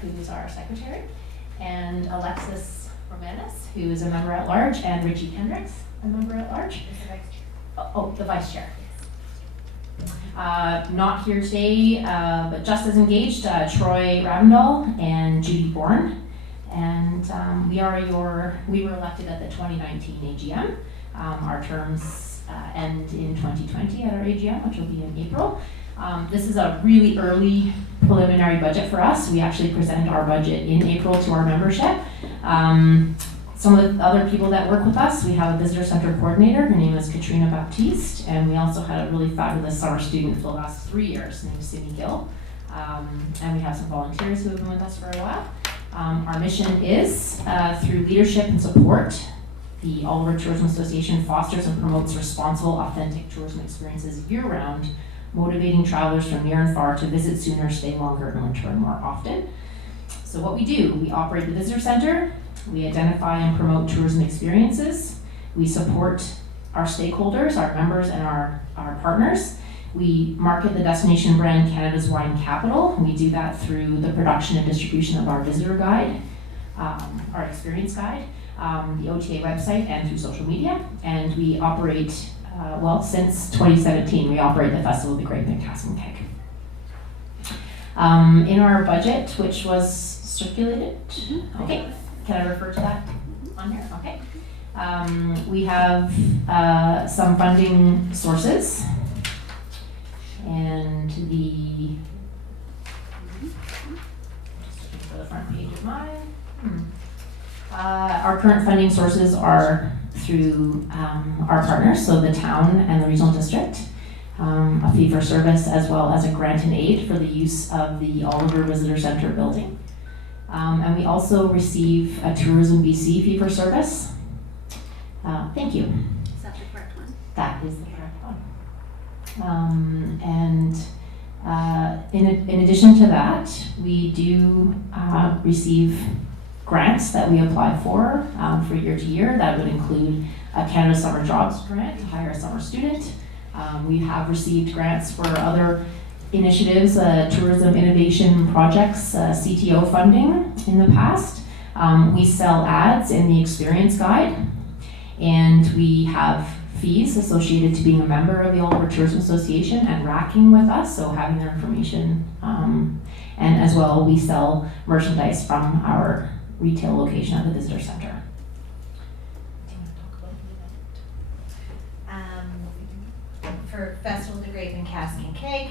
who is our secretary, and Alexis Romanis, who is a member at large, and Richie Kendricks, a member at large. Oh, the vice chair. Not here today, but just as engaged, Troy Ravendall and Judy Bourne. And we were elected at the 2019 AGM. Our terms end in 2020 at our AGM, which will be in April. This is a really early preliminary budget for us. We actually present our budget in April to our membership. Some of the other people that work with us, we have a visitor center coordinator. Her name is Katrina Baptiste, and we also had a really fabulous summer student for the last 3 years named Sydney Gill. And we have some volunteers who have been with us for a while. Our mission is, through leadership and support, the Oliver Tourism Association fosters and promotes responsible, authentic tourism experiences year-round, motivating travelers from near and far to visit sooner, stay longer, and return more often. So what we do, we operate the visitor center, we identify and promote tourism experiences, we support our stakeholders, our members, and our partners. We market the destination brand Canada's Wine Capital. We do that through the production and distribution of our visitor guide, our experience guide, the OTA website, and through social media. And we operate, since 2017, we operate the Festival of the Grape and Cask and Keg. In our budget, which was circulated, okay, can I refer to that on here? Okay. We have some funding sources. And for the front page of mine. Our current funding sources are through our partners, so the town and the regional district, a fee for service, as well as a grant and aid for the use of the Oliver Visitor Center building. And we also receive a Tourism BC fee for service. Thank you. Is that the correct one? That is the correct one. In addition to that, we do receive grants that we apply for year to year. That would include a Canada Summer Jobs grant to hire a summer student. We have received grants for other initiatives, tourism innovation projects, CTO funding in the past. We sell ads in the experience guide, and we have fees associated to being a member of the Oliver Tourism Association and racking with us, so having their information. And as well, we sell merchandise from our retail location at the visitor center. Do you want to talk about the event? For Festival of the Grape and Cask and Keg,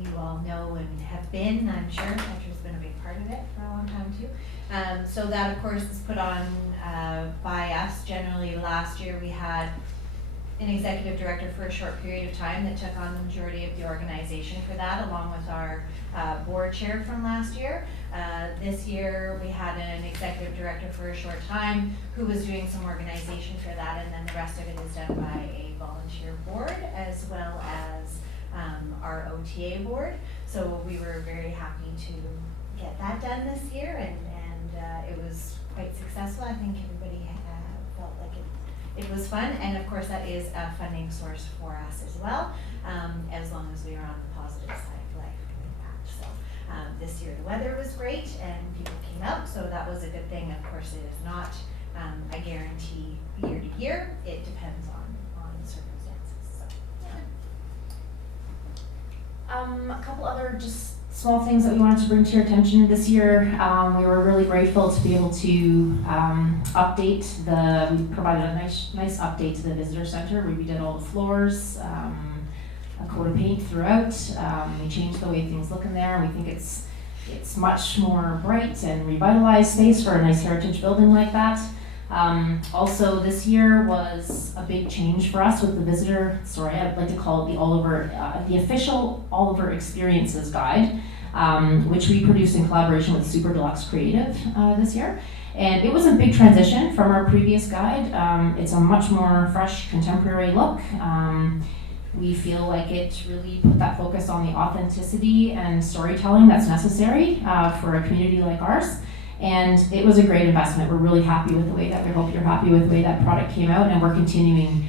you all know and have been, I'm sure, Petra's been a big part of it for a long time too. So that, of course, is put on by us. Generally, last year we had an executive director for a short period of time that took on the majority of the organization for that, along with our board chair from last year. This year we had an executive director for a short time who was doing some organization for that, and then the rest of it is done by a volunteer board as well as our OTA board. So we were very happy to get that done this year, and it was quite successful. I think everybody felt like it was fun, and of course that is a funding source for us as well, as long as we are on the positive side of life doing that. So this year the weather was great and people came out, so that was a good thing. Of course, it is not a guarantee year to year. It depends on circumstances. So yeah. A couple other just small things that we wanted to bring to your attention this year. We were really grateful to be able to we provided a nice update to the visitor center. We redid all the floors, a coat of paint throughout. We changed the way things look in there. We think it's much more bright and revitalized space for a nice heritage building like that. Also, this year was a big change for us with the visitor, I'd like to call it the official Oliver Experiences Guide, which we produced in collaboration with Super Deluxe Creative this year. And it was a big transition from our previous guide. It's a much more fresh, contemporary look. We feel like it really put that focus on the authenticity and storytelling that's necessary for a community like ours. And it was a great investment. We're really happy with the way that, we hope you're happy with the way that product came out, and we're continuing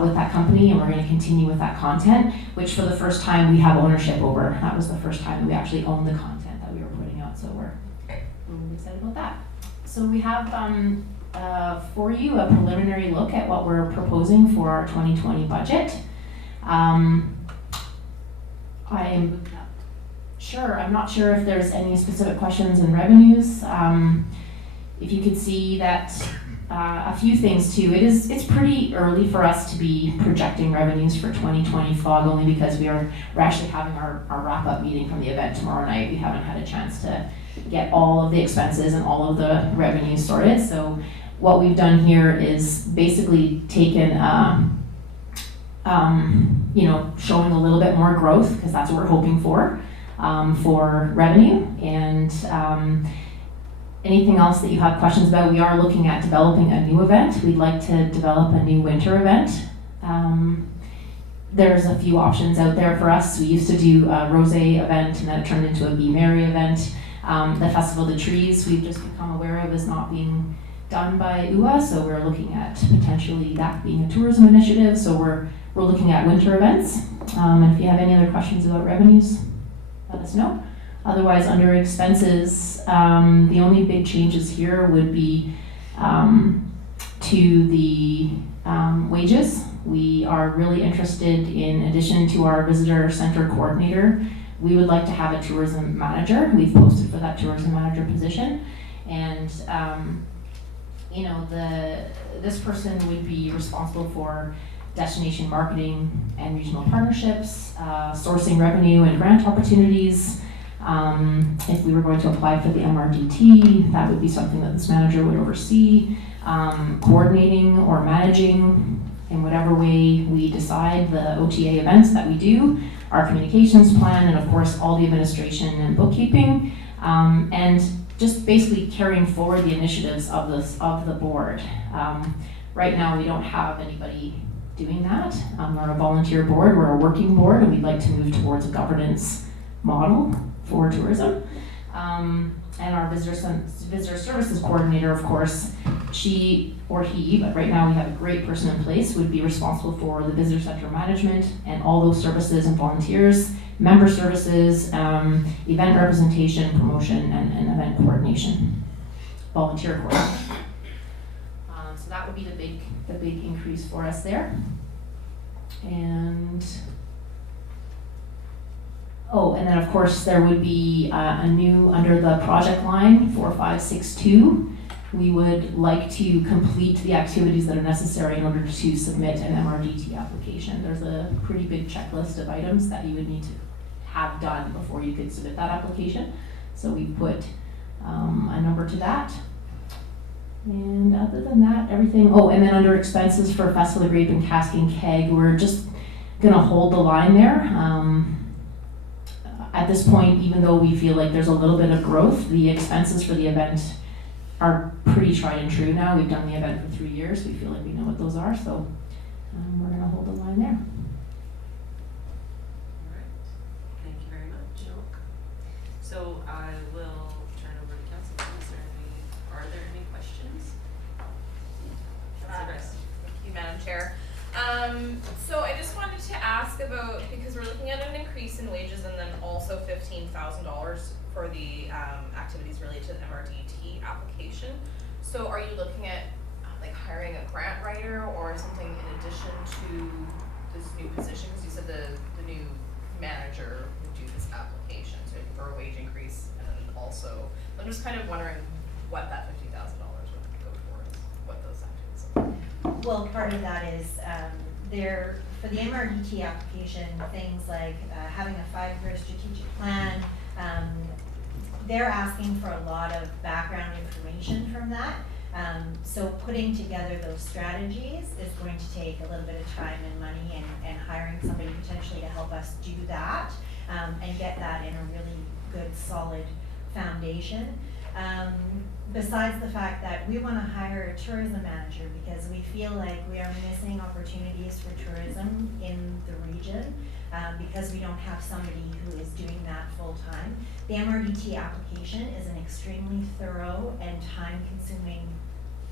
with that company, and we're going to continue with that content, which for the first time we have ownership over. That was the first time that we actually owned the content that we were putting out. that. So we're really excited about that. So we have for you a preliminary look at what we're proposing for our 2020 budget. I'm not sure if there's any specific questions in revenues. If you could see that a few things too. It's pretty early for us to be projecting revenues for 2020 FOG, only because we're actually having our wrap-up meeting from the event tomorrow night. We haven't had a chance to get all of the expenses and all of the revenues sorted. So what we've done here is basically taken showing a little bit more growth, because that's what we're hoping for revenue. And anything else that you have questions about, we are looking at developing a new event. We'd like to develop a new winter event. There's a few options out there for us. We used to do a rosé event, and then it turned into a Be Merry event. The Festival of the Trees, we've just become aware of, is not being done by UA, so we're looking at potentially that being a tourism initiative. So we're looking at winter events. And if you have any other questions about revenues, let us know. Otherwise, under expenses, the only big changes here would be to the wages. We are really interested, in addition to our visitor center coordinator, we would like to have a tourism manager. We've posted for that tourism manager position. And this person would be responsible for destination marketing and regional partnerships, sourcing revenue and grant opportunities. If we were going to apply for the MRDT, that would be something that this manager would oversee. Coordinating or managing, in whatever way we decide, the OTA events that we do, our communications plan, and of course all the administration and bookkeeping, and just basically carrying forward the initiatives of the board. Right now we don't have anybody doing that. We're a volunteer board, we're a working board, and we'd like to move towards a governance model for tourism. And our visitor services coordinator, of course, she or he, but right now we have a great person in place, would be responsible for the visitor center management and all those services and volunteers, member services, event representation, promotion, and event coordination, volunteer coordination. So that would be the big increase for us there. And then of course there would be a new, under the project line 4562, we would like to complete the activities that are necessary in order to submit an MRDT application. There's a pretty big checklist of items that you would need to have done before you could submit that application. So we put a number to that. And other than that, everything, and then under expenses for Festival of the Grape and Cask and Keg, we're just gonna hold the line there. At this point, even though we feel like there's a little bit of growth, the expenses for the event are pretty tried and true now. We've done the event for 3 years. We feel like we know what those are, so we're gonna hold the line there. All right, thank you very much. So I will turn over to Councillor. Are there any questions? Thank you, Madam Chair. So I just wanted to ask about, because we're looking at an increase in wages and then also $15,000 for the activities related to the MRDT application. So are you looking at like hiring a grant writer or something in addition to this new position? Because you said the new manager would do this application, so for a wage increase, and then also, I'm just kind of wondering what that $15,000 would go towards, what those activities are. Well, part of that is for the MRDT application, things like having a 5-year strategic plan. They're asking for a lot of background information from that. So putting together those strategies is going to take a little bit of time and money, and hiring somebody potentially to help us do that and get that in a really good, solid foundation. Besides the fact that we want to hire a tourism manager because we feel like we are missing opportunities for tourism in the region because we don't have somebody who is doing that full time. The MRDT application is an extremely thorough and time-consuming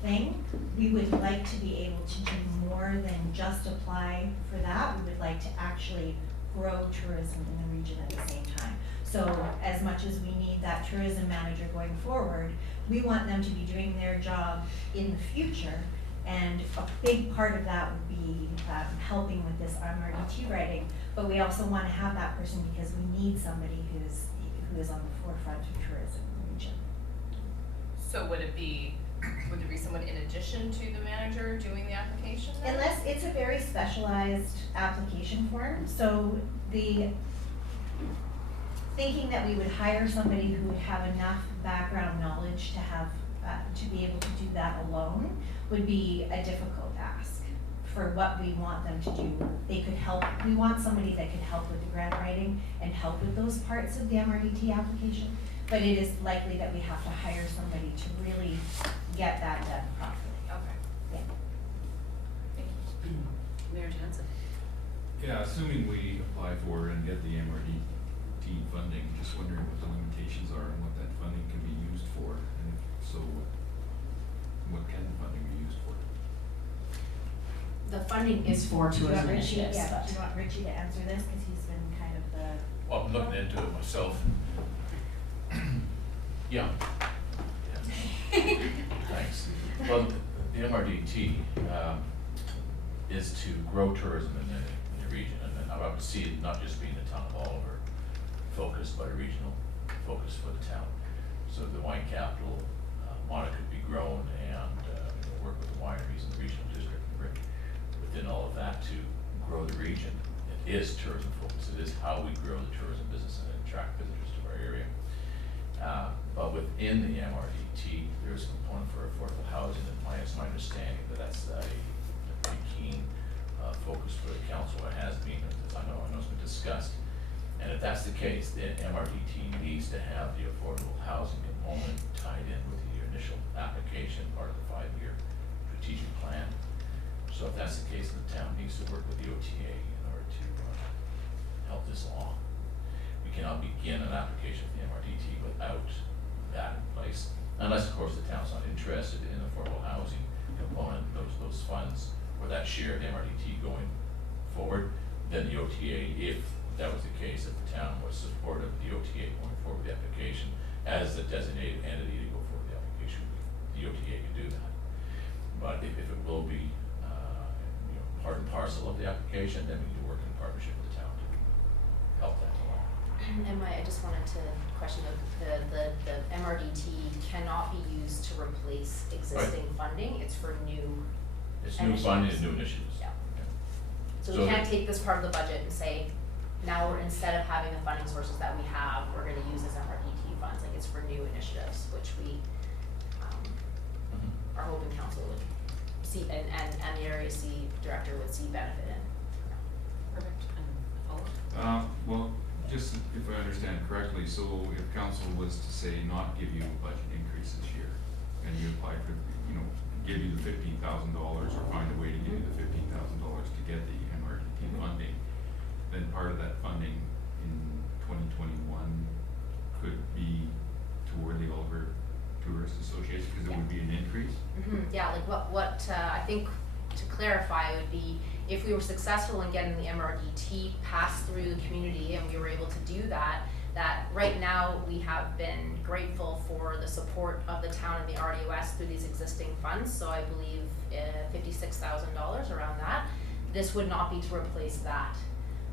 thing. We would like to be able to do more than just apply for that. We would like to actually grow tourism in the region at the same time. So as much as we need that tourism manager going forward, we want them to be doing their job in the future. And a big part of that would be helping with this MRDT writing, but we also want to have that person because we need somebody who is on the forefront of tourism in the region. So would there be someone in addition to the manager doing the application then? Unless it's a very specialized application form, so the thinking that we would hire somebody who would have enough background knowledge to have to be able to do that alone would be a difficult ask for what we want them to do. They could help, we want somebody that could help with the grant writing and help with those parts of the MRDT application, but it is likely that we have to hire somebody to really get that done properly. Okay. Yeah. Thank you. Mayor Jansen. Yeah, assuming we apply for and get the MRDT funding, just wondering what the limitations are and what that funding can be used for, and if so, what can the funding be used for? The funding is for Do you want tourism Richie, initiatives, yeah, but do you want Richie to answer this, cause he's been kind of the. Well, I'm looking into it myself. Yeah. Thanks. Well, the MRDT is to grow tourism in the region, and then I would see it not just being the town of Oliver focus, but a regional focus for the town. So the wine capital, Monica could be grown and work with the wineries in the regional district and bring within all of that to grow the region. It is tourism focused. It is how we grow the tourism business and attract visitors to our area. But within the MRDT, there's a component for affordable housing, and it's my understanding that that's a pretty keen focus for the council. It has been, as I know it's been discussed. And if that's the case, then MRDT needs to have the affordable housing component tied in with the initial application, part of the 5-year strategic plan. So if that's the case, the town needs to work with the OTA in order to help this along. We cannot begin an application for the MRDT without that in place, unless of course the town's not interested in affordable housing component, those funds, or that share of the MRDT going forward. Then the OTA, if that was the case, if the town was supportive of the OTA going forward with the application as the designated entity to go forward with the application, the OTA can do that. But if it will be part and parcel of the application, then we need to work in partnership with the town to help that along. And I just wanted to question the MRDT cannot be used to replace existing funding, it's for new. It's new funding and new initiatives. Yeah. Yeah. So we can't take this part of the budget and say, now we're, instead of having the funding sources that we have, we're gonna use as MRDT funds, like it's for new initiatives, which we are hoping council would see, and the area C director would see benefit in. Perfect. And follow? Well, just if I understand correctly, so if council was to say not give you a budget increase this year, and you applied for, give you the $15,000 or find a way to give you the $15,000 to get the MRDT funding, then part of that funding in 2021 could be toward the Oliver Tourist Association, because it would be an increase? Yeah, like what I think to clarify would be, if we were successful in getting the MRDT passed through the community and we were able to do that, that right now we have been grateful for the support of the town and the RDOS through these existing funds, so I believe $56,000 around that. This would not be to replace that.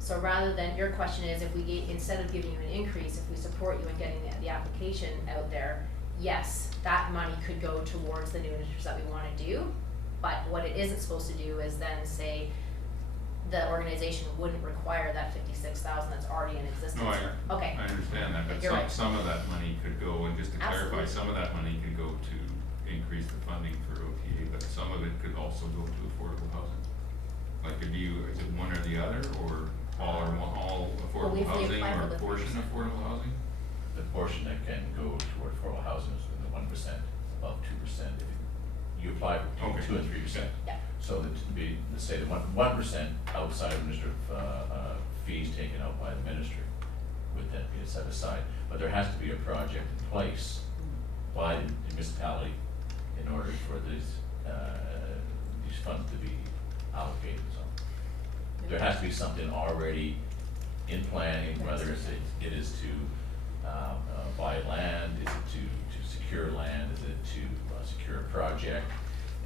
So rather than, your question is, if we gave, instead of giving you an increase, if we support you in getting the application out there, yes, that money could go towards the new initiatives that we want to do. But what it isn't supposed to do is then say the organization wouldn't require that $56,000 that's already in existence. No, Okay. I understand that, but You're right. some of that money could go, and just to clarify, Absolutely. some of that money could go to increase the funding for OTA, but some of it could also go to affordable housing. Like, is it one or the other, or all affordable if we housing, apply for or the a portion 3%. affordable housing? The portion that can go toward affordable housing is the 1%, above 2%. If you apply for Okay. 2 and 3%. Yeah. So that to be, let's say the 1% outside of administrative fees taken out by the ministry would then be set aside. But there has to be a project in place by the municipality in order for these funds to be allocated. So there has to be something already in planning, whether it is to buy land? Is it to secure land? Is it to secure a project?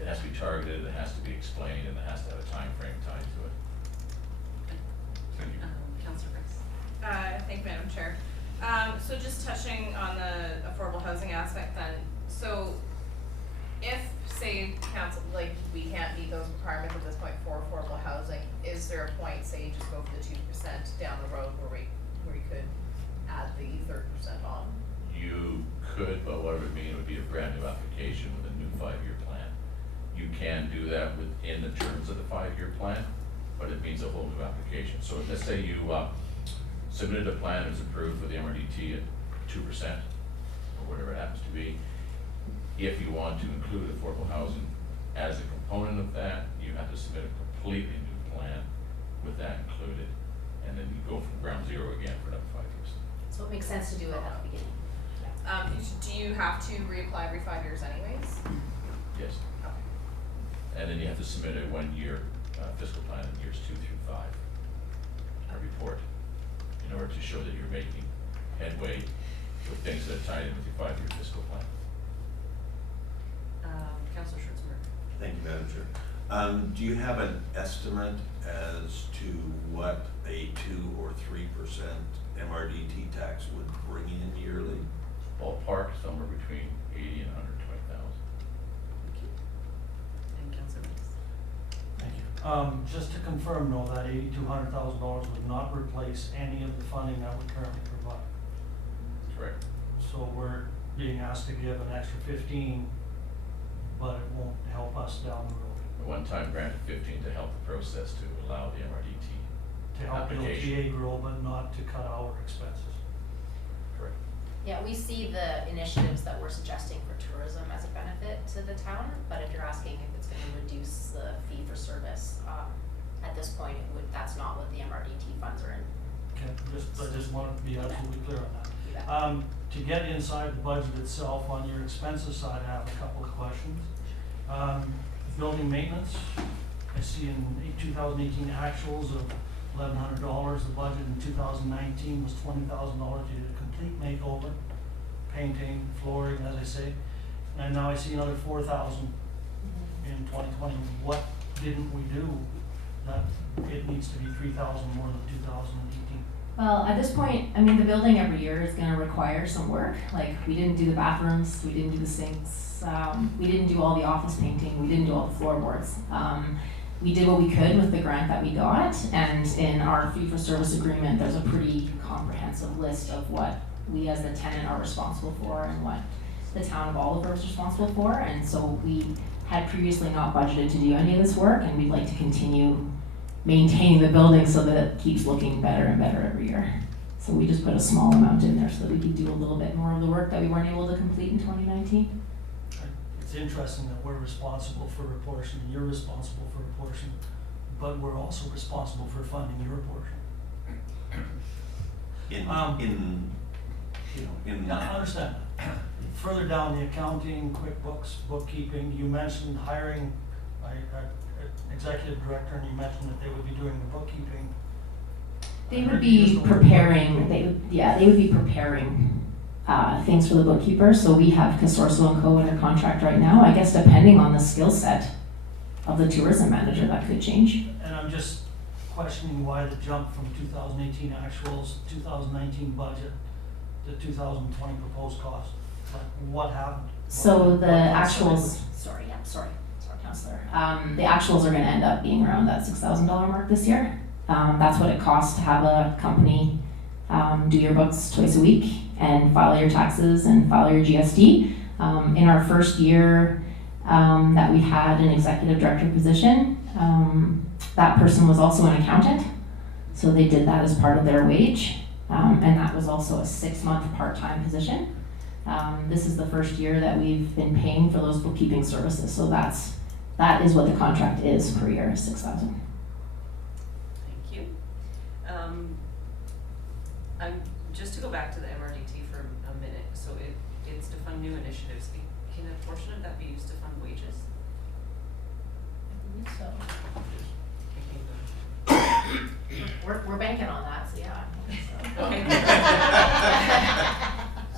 It has to be targeted, it has to be explained, and it has to have a time frame tied to it. Thank you. Councillor Rice. Thank you, Madam Chair. So just touching on the affordable housing aspect then, so if, say, council, like, we can't meet those requirements at this point for affordable housing, is there a point, say, you just go for the 2% down the road where we could add the 30% on? You could, but what it would mean would be a brand new application with a new 5-year plan. You can do that within the terms of the 5-year plan, but it means a whole new application. So let's say you submitted a plan that was approved for the MRDT at 2%, or whatever it happens to be. If you want to include affordable housing as a component of that, you have to submit a completely new plan with that included, and then you go from ground zero again for another 5 years. So it makes sense to do it at the beginning. Do you have to reapply every 5 years anyways? Yes. Okay. And then you have to submit a 1-year fiscal plan in years 2 through 5, a report, in order to show that you're making headway with things that are tied in with your 5-year fiscal plan. Councillor Schwarzenberg. Thank you, Madam Chair. Do you have an estimate as to what a 2 or 3% MRDT tax would bring in yearly? Ballpark, somewhere between 80 and 120,000. Thank you. And Councillor Rice. Thank you. Just to confirm, though, that $80,000 to $100,000 would not replace any of the funding that we currently provide. Correct. So we're being asked to give an extra 15, but it won't help us down the road. A one-time grant of 15 to help the process to allow the MRDT. To help application. LTA grow, but not to cut our expenses. Correct. Yeah, we see the initiatives that we're suggesting for tourism as a benefit to the town, but if you're asking if it's gonna reduce the fee for service, at this point, that's not what the MRDT funds are in. Okay, I just wanted to be absolutely clear on that. You bet. To get inside the budget itself, on your expenses side, I have a couple of questions. Building maintenance, I see in 2018 actuals of $1,100. The budget in 2019 was $20,000. You did a complete makeover, painting, flooring, as I say. And now I see another $4,000 in 2020. What didn't we do that it needs to be $3,000 more than 2018? Well, at this point, I mean, the building every year is gonna require some work. Like, we didn't do the bathrooms, we didn't do the sinks, we didn't do all the office painting, we didn't do all the floorboards. We did what we could with the grant that we got, and in our fee-for-service agreement, there's a pretty comprehensive list of what we as the tenant are responsible for and what the town of Oliver is responsible for, and so we had previously not budgeted to do any of this work, and we'd like to continue maintaining the building so that it keeps looking better and better every year. So we just put a small amount in there so that we could do a little bit more of the work that we weren't able to complete in 2019. It's interesting that we're responsible for a portion and you're responsible for a portion, but we're also responsible for funding your portion. I understand that. Further down the accounting, QuickBooks, bookkeeping, you mentioned hiring an executive director, and you mentioned that they would be doing the bookkeeping. They would be preparing, they would be preparing things for the bookkeeper. So we have Councillor & Co. under contract right now. I guess depending on the skill set of the tourism manager, that could change. And I'm just questioning why the jump from 2018 actuals, 2019 budget to 2020 proposed cost. Like, what happened? So the actuals, sorry, Councillor. The actuals are gonna end up being around that $6,000 mark this year. That's what it costs to have a company do your books twice a week and file your taxes and file your GST. In our first year that we had an executive director position, that person was also an accountant. So they did that as part of their wage. And that was also a 6-month part-time position. This is the first year that we've been paying for those bookkeeping services. So that is what the contract is per year, $6,000. Thank you. I'm just to go back to the MRDT for a minute. So it's to fund new initiatives. Can a portion of that be used to fund wages? So we're banking on that. So yeah. I think so. Okay.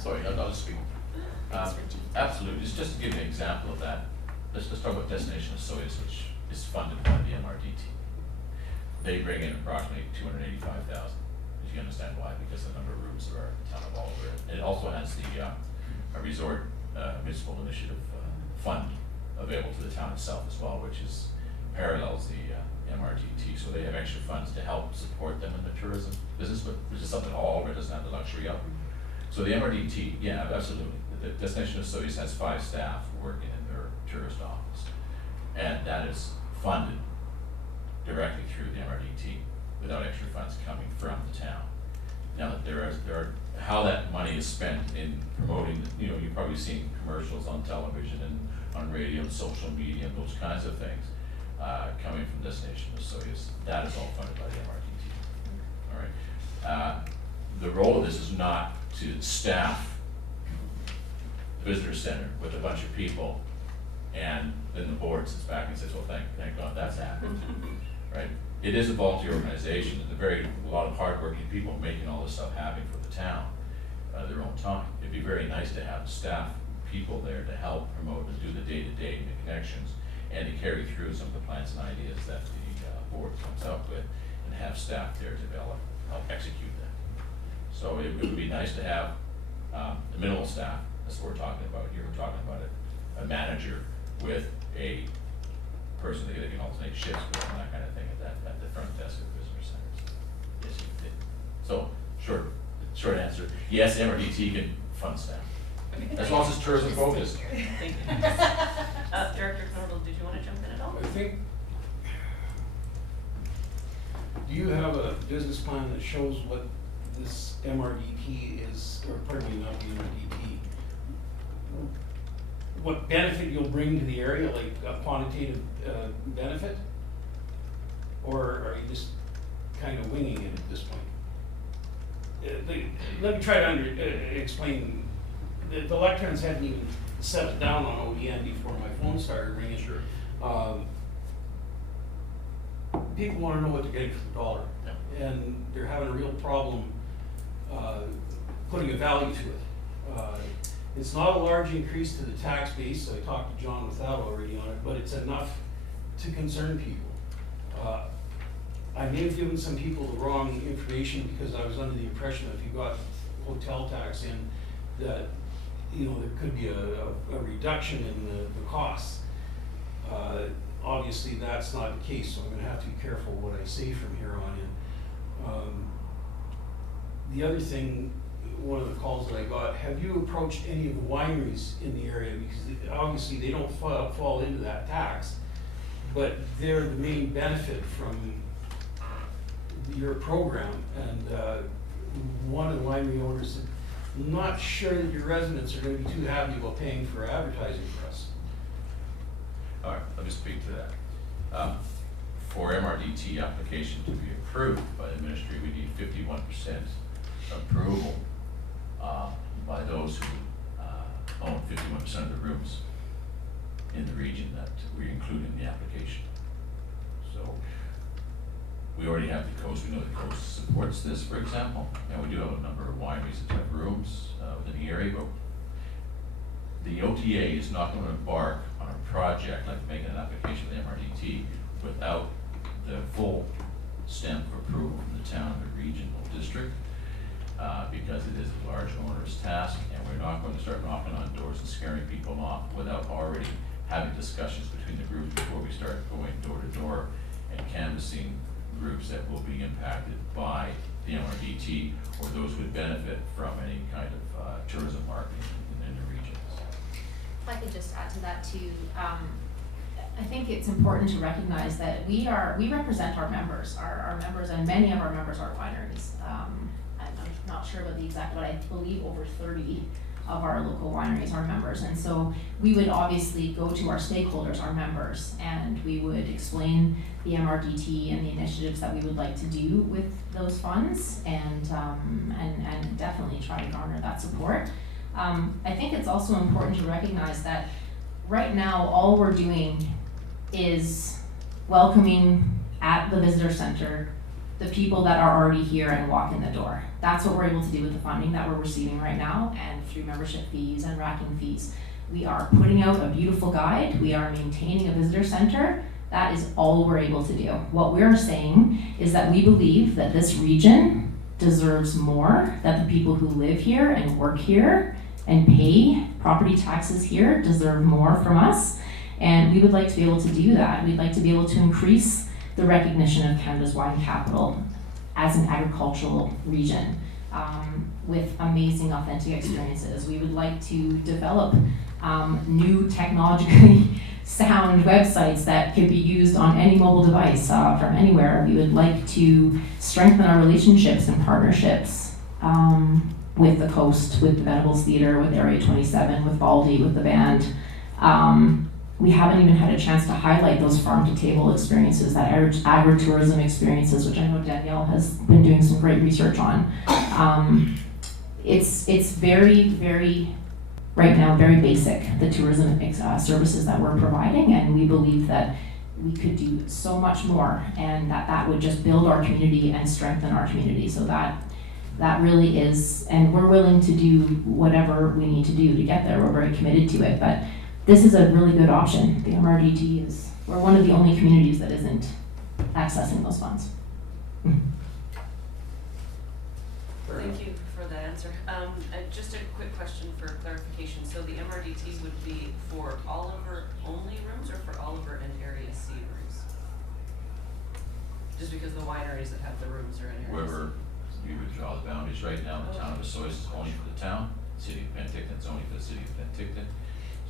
Sorry, I'll just speak. Absolutely, just to give you an example of that, let's talk about Destination Osoyoos, which is funded by the MRDT. They bring in approximately $285,000. As you understand why, because the number of rooms there are in the town of Oliver. And it also has the a resort municipal initiative fund available to the town itself as well, which is parallels the MRDT. So they have extra funds to help support them in the tourism business, but which is something Oliver doesn't have the luxury of. So the MRDT, yeah, absolutely. The Destination Osoyoos has 5 staff working in their tourist office, and that is funded directly through the MRDT without extra funds coming from the town. Now, there are how that money is spent in promoting, you've probably seen commercials on television and on radio and social media and those kinds of things coming from Destination Osoyoos. That is all funded by the MRDT. All right. The role of this is not to staff the visitor center with a bunch of people, and then the board sits back and says, well, thank God that's happened, right? It is a volunteer organization, and a lot of hardworking people making all this stuff happen for the town out of their own time. It'd be very nice to have staff people there to help promote and do the day-to-day and the connections, and to carry through some of the plans and ideas that the board comes up with, and have staff there to help execute that. So it would be nice to have the minimal staff. That's what we're talking about here. We're talking about a manager with a person that can alternate shifts with and that kind of thing at the front desk of visitor centers. Yes, you did. So short answer, yes, MRDT can fund staff. As long as it's tourism focused. Thank you. Director Connell, did you want to jump in at all? I think, do you have a business plan that shows what this MRDT is, or pardon me, not the MRDT, what benefit you'll bring to the area, like a quantitative benefit? Or are you just kind of winging it at this point? Let me try to explain. The lecterns hadn't even set it down on ODN before my phone started ringing. Sure. People want to know what they're getting for the dollar, Yeah. and they're having a real problem putting a value to it. It's not a large increase to the tax base. I talked to John with that already on it, but it's enough to concern people. I may have given some people the wrong information because I was under the impression that if you got hotel tax in, that there could be a reduction in the costs. Obviously, that's not the case, so I'm going to have to be careful what I say from here on in. The other thing, one of the calls that I got, have you approached any of the wineries in the area? Because obviously they don't fall into that tax, but they're the main benefit from your program. And one of the winery owners said, I'm not sure that your residents are going to be too happy about paying for advertising for us. All right, let me speak to that. For MRDT application to be approved by the ministry, we need 51% approval by those who own 51% of the rooms in the region that we include in the application. So we already have the coast. We know the coast supports this, for example, and we do have a number of wineries that have rooms within the area, but the OTA is not going to embark on a project like making an application to the MRDT without the full stamp of approval from the town or regional district, because it is a large onerous task, and we're not going to start knocking on doors and scaring people off without already having discussions between the groups before we start going door to door and canvassing groups that will be impacted by the MRDT or those who would benefit from any kind of tourism marketing in the regions. If I could just add to that too, I think it's important to recognize that we represent our members, our members, and many of our members are wineries. I'm not sure about the exact, but I believe over 30 of our local wineries are members, and so we would obviously go to our stakeholders, our members, and we would explain the MRDT and the initiatives that we would like to do with those funds, and definitely try to garner that support. I think it's also important to recognize that right now all we're doing is welcoming at the visitor center the people that are already here and walk in the door. That's what we're able to do with the funding that we're receiving right now, and through membership fees and racking fees. We are putting out a beautiful guide, we are maintaining a visitor center. That is all we're able to do. What we're saying is that we believe that this region deserves more, that the people who live here and work here and pay property taxes here deserve more from us. And we would like to be able to do that. We'd like to be able to increase the recognition of Canada's wine capital as an agricultural region with amazing, authentic experiences. We would like to develop new technologically sound websites that could be used on any mobile device from anywhere. We would like to strengthen our relationships and partnerships with the coast, with the Venables Theatre, with Area 27, with Baldy, with the band. We haven't even had a chance to highlight those farm-to-table experiences, that agritourism experiences, which I know Danielle has been doing some great research on. It's very, very, right now, very basic, the tourism services that we're providing, and we believe that we could do so much more, and that would just build our community and strengthen our community. So that really is, and we're willing to do whatever we need to do to get there. We're very committed to it, but this is a really good option. The MRDT we're one of the only communities that isn't accessing those funds. Thank you for that answer. Just a quick question for clarification. So the MRDT would be for Oliver only rooms or for Oliver and Area C rooms? Just because the wineries that have the rooms are in Area C. Wherever you would draw the boundaries, right now the town of Osoyoos is only for the town, city of Penticton is only for the city of Penticton.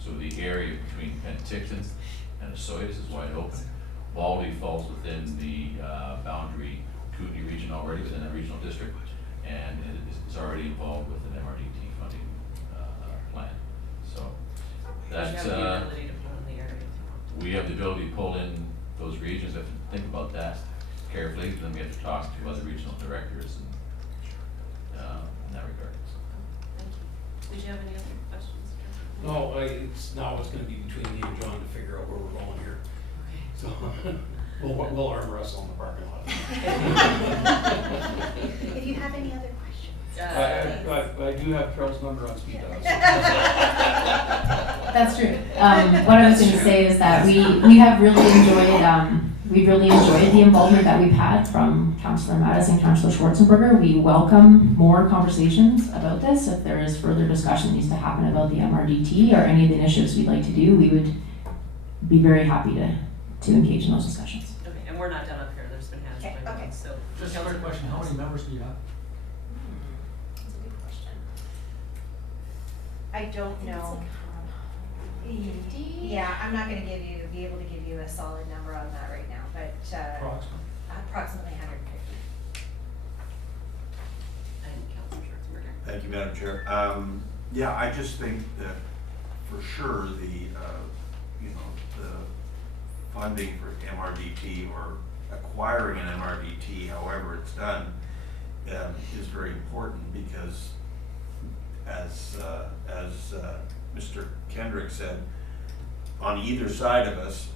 So the area between Penticton and Osoyoos is wide open. Baldy falls within the boundary Kootenay region already, within that regional district, and it is already involved with an MRDT funding plan. So that's You have the ability to pull in the area. we have the ability to pull in those regions. We have to think about that carefully, and then we have to talk to other regional directors and in that regard. Thank you. Did you have any other questions? No, it's gonna be between me and John to figure out where we're going here. Okay. So, we'll arm wrestle in the parking lot. If you have any other questions. I do have Carol's number on speed dial. That's true. What I was going to say is that we have really enjoyed the involvement that we've had from Councillor Mattis and Councillor Schwarzenberger. We welcome more conversations about this. If there is further discussion that needs to happen about the MRDT or any of the initiatives we'd like to do, we would be very happy to engage in those discussions. Okay, and we're not done up here. There's been hands Okay, going on, okay. so. Just a quick question, how many members do you have? That's a good question. I don't know. Yeah, I'm not gonna be able to give you a solid number on that right now, but Approximately. approximately 150. And Councillor Schwarzenberger. Thank you, Madam Chair. Yeah, I just think that for sure the funding for MRDT or acquiring an MRDT, however it's done, is very important because as Mr. Kendrick said, on either side of us,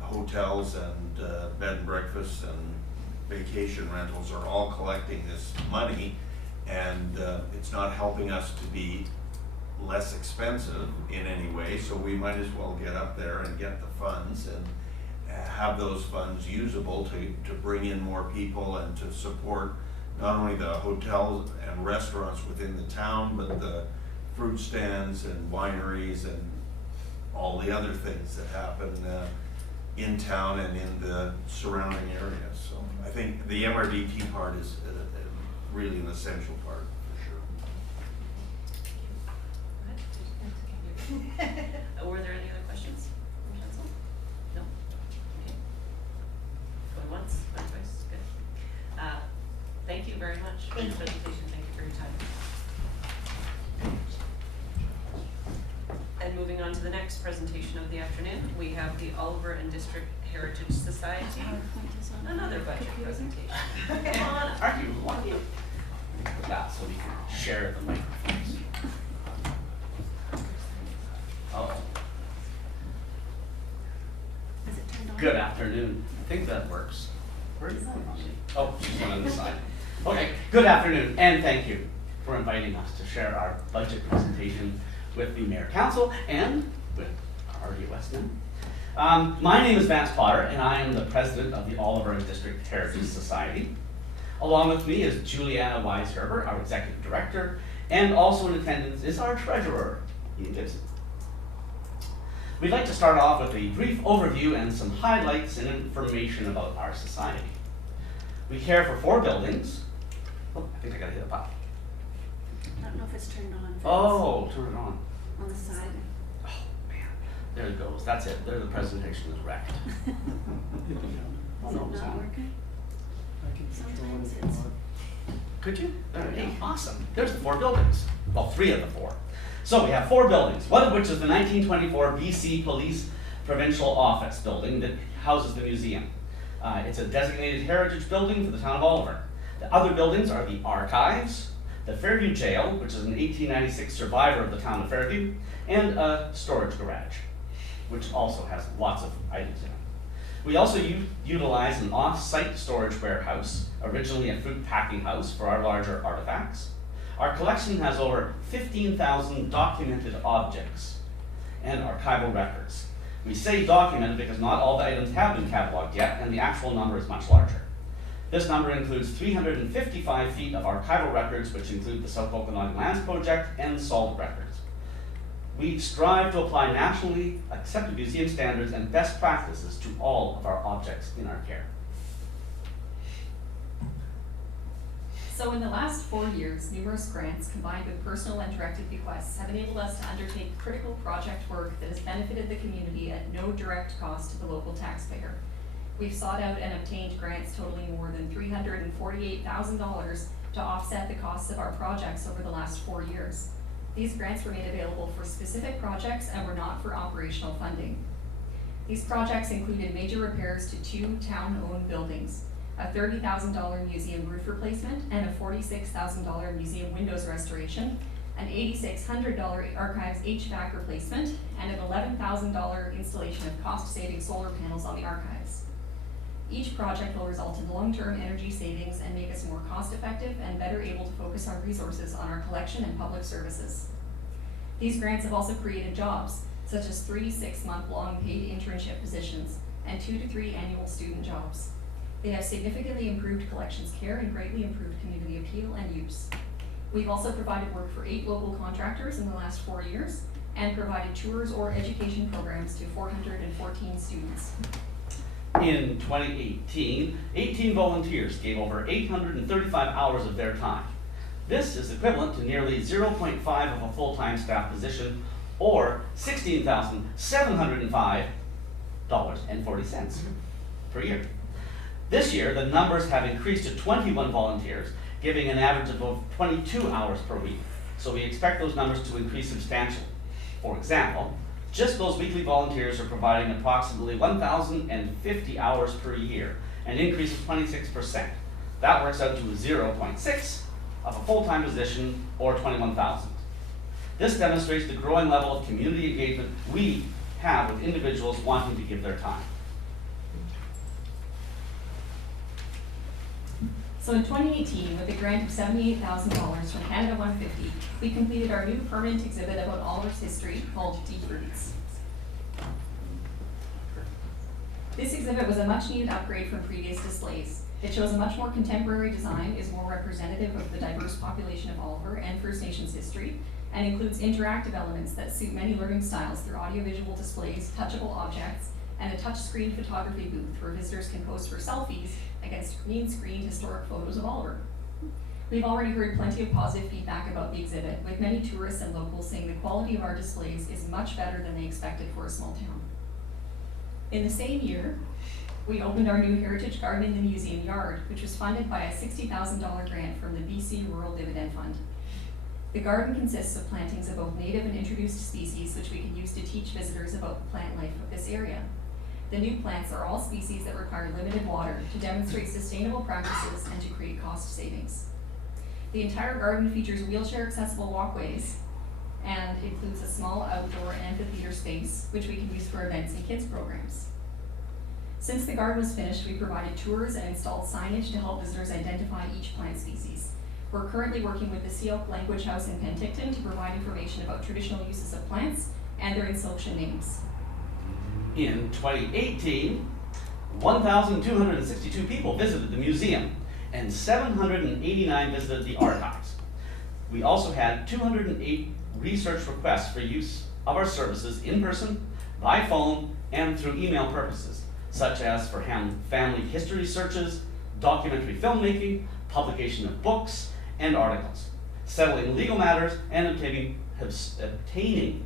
hotels and bed and breakfasts and vacation rentals are all collecting this money, and it's not helping us to be less expensive in any way, so we might as well get up there and get the funds and have those funds usable to bring in more people and to support not only the hotels and restaurants within the town, but the fruit stands and wineries and all the other things that happen in town and in the surrounding areas. So I think the MRDT part is really an essential part, for sure. Were there any other questions from council? No? Okay. Going once, going twice, good. Thank you very much for your presentation, thank you for your time. And moving on to the next presentation of the afternoon, we have the Oliver and District Heritage Society. Another budget presentation. Come on up. Are you lucky? Yeah, so we can share the microphones. Oh. Good afternoon. I think that works. Where are you going? Oh, she's going on the side. Okay, good afternoon, and thank you for inviting us to share our budget presentation with the Mayor Council and with our US men. My name is Vance Potter, and I am the president of the Oliver District Heritage Society. Along with me is Juliana Weisgerber, our executive director, and also in attendance is our treasurer, Ian Gibson. We'd like to start off with a brief overview and some highlights and information about our society. We care for 4 buildings. Oh, I think I gotta hit a pop. I don't know if it's turned on. Oh, turn it on. On the side. Oh, man. There it goes. That's it. There the presentation is wrecked. Oh, Is no, it it's not on. working? I can Sometimes control it if it's- you Could you? There we go. Awesome. There's the 4 buildings. Well, 3 of the 4. So we have 4 buildings, one of which is the 1924 BC Police Provincial Office building that houses the museum. It's a designated heritage building for the town of Oliver. The other buildings are the archives, the Fairview Jail, which is an 1896 survivor of the town of Fairview, and a storage garage, which also has lots of items in it. We also utilize an off-site storage warehouse, originally a fruit packing house for our larger artifacts. Our collection has over 15,000 documented objects and archival records. We say documented because not all the items have been cataloged yet, and the actual number is much larger. This number includes 355 feet of archival records, which include the South Okanagan Lands Project and solid records. We strive to apply nationally accepted museum standards and best practices to all of our objects in our care. So in the last 4 years, numerous grants combined with personal and directed bequests have enabled us to undertake critical project work that has benefited the community at no direct cost to the local taxpayer. We've sought out and obtained grants totaling more than $348,000 to offset the costs of our projects over the last 4 years. These grants were made available for specific projects and were not for operational funding. These projects included major repairs to 2 town-owned buildings, a $30,000 museum roof replacement and a $46,000 museum windows restoration, an $8,600 archives HVAC replacement, and an $11,000 installation of cost-saving solar panels on the archives. Each project will result in long-term energy savings and make us more cost-effective and better able to focus our resources on our collection and public services. These grants have also created jobs, such as 3 6-month-long paid internship positions and 2 to 3 annual student jobs. They have significantly improved collections care and greatly improved community appeal and use. We've also provided work for 8 local contractors in the last 4 years and provided tours or education programs to 414 students. In 2018, 18 volunteers gave over 835 hours of their time. This is equivalent to nearly 0.5 of a full-time staff position, or $16,705.40 per year. This year, the numbers have increased to 21 volunteers, giving an average of 22 hours per week. So we expect those numbers to increase substantially. For example, just those weekly volunteers are providing approximately 1,050 hours per year, an increase of 26%. That works out to 0.6 of a full-time position, or 21,000. This demonstrates the growing level of community engagement we have with individuals wanting to give their time. So in 2018, with a grant of $78,000 from Canada 150, we completed our new permanent exhibit about Oliver's history called Deep Roots. This exhibit was a much needed upgrade from previous displays. It shows a much more contemporary design, is more representative of the diverse population of Oliver and First Nations history, and includes interactive elements that suit many learning styles through audiovisual displays, touchable objects, and a touchscreen photography booth where visitors can pose for selfies against green-screened historic photos of Oliver. We've already heard plenty of positive feedback about the exhibit, with many tourists and locals saying the quality of our displays is much better than they expected for a small town. In the same year, we opened our new Heritage Garden in the museum yard, which was funded by a $60,000 grant from the BC Rural Dividend Fund. The garden consists of plantings of both native and introduced species, which we can use to teach visitors about the plant life of this area. The new plants are all species that require limited water to demonstrate sustainable practices and to create cost savings. The entire garden features wheelchair-accessible walkways and includes a small outdoor amphitheater space, which we can use for events and kids programs. Since the garden was finished, we provided tours and installed signage to help visitors identify each plant species. We're currently working with the Seal Language House in Penticton to provide information about traditional uses of plants and their Insultion names. In 2018, 1,262 people visited the museum and 789 visited the archives. We also had 208 research requests for use of our services in person, by phone, and through email purposes, such as for family history searches, documentary filmmaking, publication of books and articles, settling legal matters, and obtaining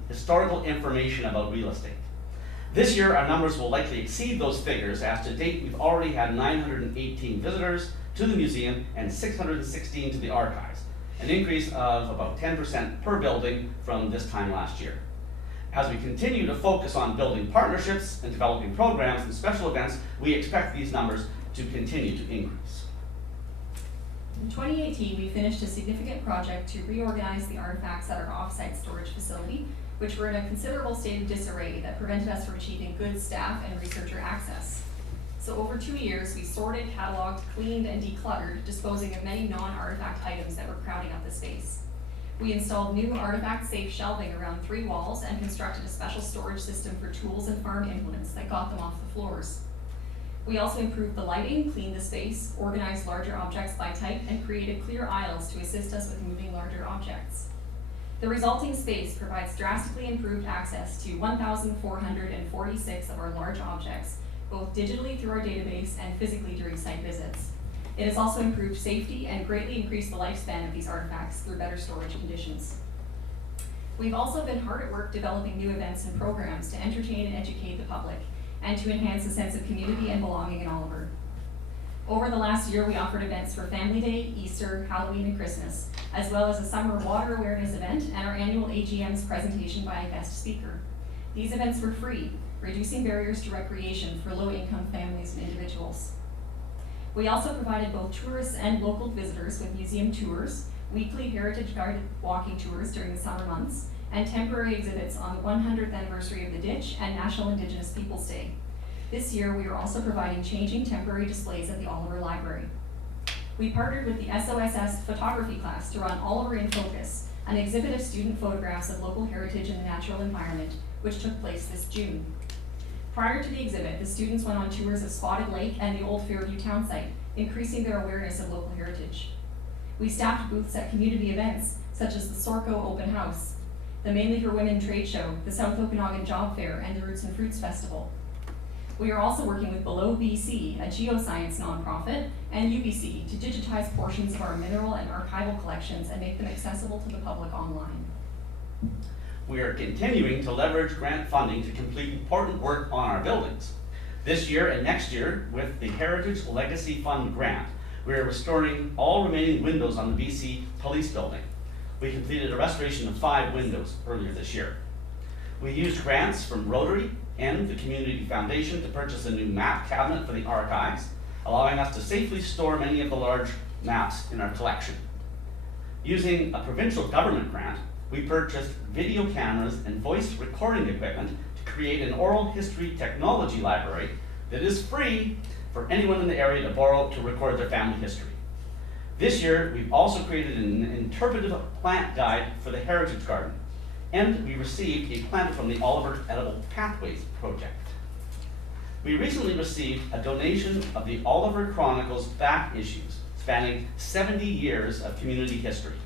historical information about real estate. This year, our numbers will likely exceed those figures, as to date we've already had 918 visitors to the museum and 616 to the archives, an increase of about 10% per building from this time last year. As we continue to focus on building partnerships and developing programs and special events, we expect these numbers to continue to increase. In 2018, we finished a significant project to reorganize the artifacts at our off-site storage facility, which were in a considerable state of disarray that prevented us from achieving good staff and researcher access. So over 2 years, we sorted, cataloged, cleaned, and decluttered, disposing of many non-artifact items that were crowding up the space. We installed new artifact-safe shelving around 3 walls and constructed a special storage system for tools and farm implements that got them off the floors. We also improved the lighting, cleaned the space, organized larger objects by type, and created clear aisles to assist us with moving larger objects. The resulting space provides drastically improved access to 1,446 of our large objects, both digitally through our database and physically during site visits. It has also improved safety and greatly increased the lifespan of these artifacts through better storage conditions. We've also been hard at work developing new events and programs to entertain and educate the public, and to enhance a sense of community and belonging in Oliver. Over the last year, we offered events for Family Day, Easter, Halloween, and Christmas, as well as a summer water awareness event and our annual AGM's presentation by a guest speaker. These events were free, reducing barriers to recreation for low-income families and individuals. We also provided both tourists and local visitors with museum tours, weekly heritage guided walking tours during the summer months, and temporary exhibits on the 100th anniversary of the Ditch and National Indigenous Peoples Day. This year, we are also providing changing temporary displays at the Oliver Library. We partnered with the SOSS photography class to run Oliver in Focus, an exhibit of student photographs of local heritage and the natural environment, which took place this June. Prior to the exhibit, the students went on tours of Spotted Lake and the old Fairview town site, increasing their awareness of local heritage. We staffed booths at community events, such as the Sorco Open House, the Mainly for Women Trade Show, the South Okanagan Job Fair, and the Roots and Fruits Festival. We are also working with Below BC, a geoscience nonprofit, and UBC to digitize portions of our mineral and archival collections and make them accessible to the public online. We are continuing to leverage grant funding to complete important work on our buildings. This year and next year, with the Heritage Legacy Fund grant, we are restoring all remaining windows on the BC Police Building. We completed a restoration of 5 windows earlier this year. We used grants from Rotary and the Community Foundation to purchase a new map cabinet for the archives, allowing us to safely store many of the large maps in our collection. Using a provincial government grant, we purchased video cameras and voice recording equipment to create an oral history technology library that is free for anyone in the area to borrow to record their family history. This year, we've also created an interpretive plant guide for the Heritage Garden, and we received a plant from the Oliver Edible Pathways Project. We recently received a donation of the Oliver Chronicles back issues, spanning 70 years of community history.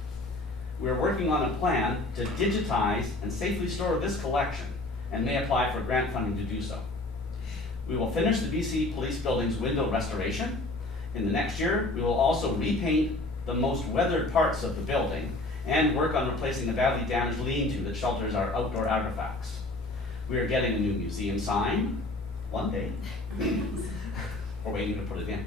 We're working on a plan to digitize and safely store this collection, and may apply for grant funding to do so. We will finish the BC Police Building's window restoration. In the next year, we will also repaint the most weathered parts of the building and work on replacing the badly damaged lean-to that shelters our outdoor artifacts. We are getting a new museum sign one day. We're waiting to put it in.